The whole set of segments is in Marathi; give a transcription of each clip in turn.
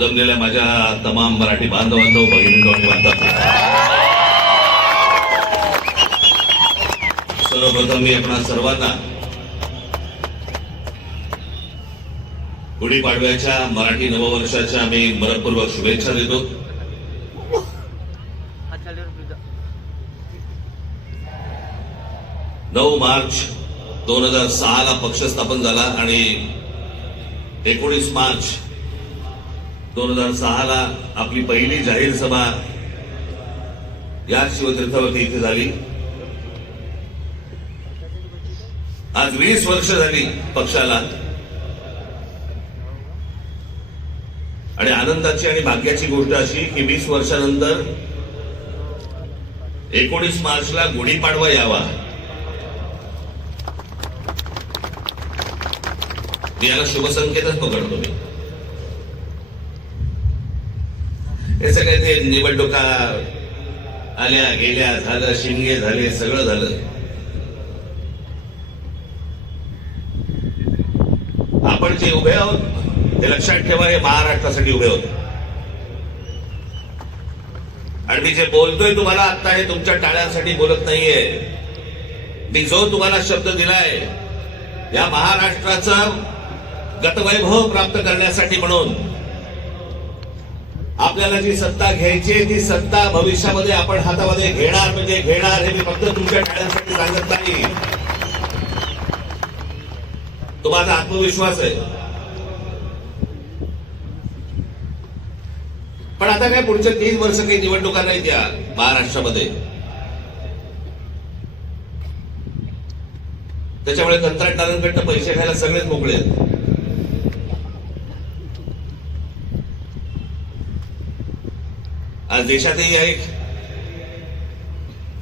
जमलेल्या माझ्या तमाम मराठी बांधवांनो, भगिनींनो आणि मातांनो, सर्वप्रथम मी आपणा सर्वांना गुढीपाडव्याच्या मराठी नववर्षाच्या मी मनपूर्वक शुभेच्छा देतो. नऊ मार्च 2006 ला पक्ष स्थापन झाला आणि 19 मार्च 2006 ला आपली पहिली जाहीर सभा या शिवतीर्थावरती इथे झाली. आज 20 वर्ष झाली पक्षाला आणि आनंदाची आणि भाग्याची गोष्ट अशी की 20 वर्षानंतर 19 मार्चला गुढीपाडवा यावा. मी याला शुभसंकेतच पकडतो. मी हे सगळे ते निवडणुका आल्या गेल्या, झालं, शिंगे झाले, सगळं झालं. आपण जे उभे आहोत ते लक्षात ठेवा, हे महाराष्ट्रासाठी उभे होते. आणि मी जे बोलतोय तुम्हाला आता, हे तुमच्या टाळ्यांसाठी बोलत नाहीये. मी जो तुम्हाला शब्द दिलाय या महाराष्ट्राचं गतवैभव प्राप्त करण्यासाठी, म्हणून आपल्याला जी सत्ता घ्यायची ती सत्ता भविष्यामध्ये आपण हातामध्ये घेणार म्हणजे घेणार. हे मी फक्त तुमच्या टाळ्यांसाठी सांगत नाही. तो माझा आत्मविश्वास आहे. पण आता काय पुढच्या 3 वर्ष काही निवडणुका नाही त्या महाराष्ट्रामध्ये. त्याच्यामुळे कंत्राटदारांकडनं पैसे घ्यायला सगळेच मोकळे आहेत. आज देशातही एक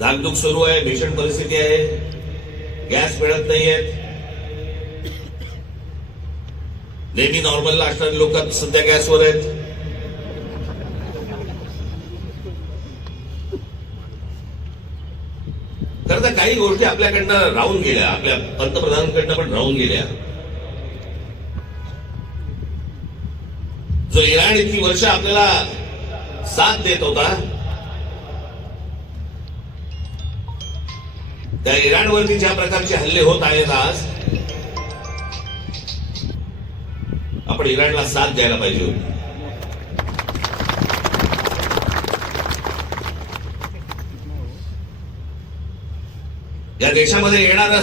धाकधूक सुरू आहे, भीषण परिस्थिती आहे. गॅस मिळत नाहीयेत. नेहमी नॉर्मलला असणारी लोक सध्या गॅसवर आहेत. खरं तर काही गोष्टी आपल्याकडनं राहून गेल्या, आपल्या पंतप्रधानांकडनं पण राहून गेल्या. जो इराण इतकी वर्ष आपल्याला साथ देत होता, त्या इराणवरती ज्या प्रकारचे हल्ले होत आहेत आज, आपण इराणला साथ द्यायला पाहिजे होती. या देशामध्ये येणारा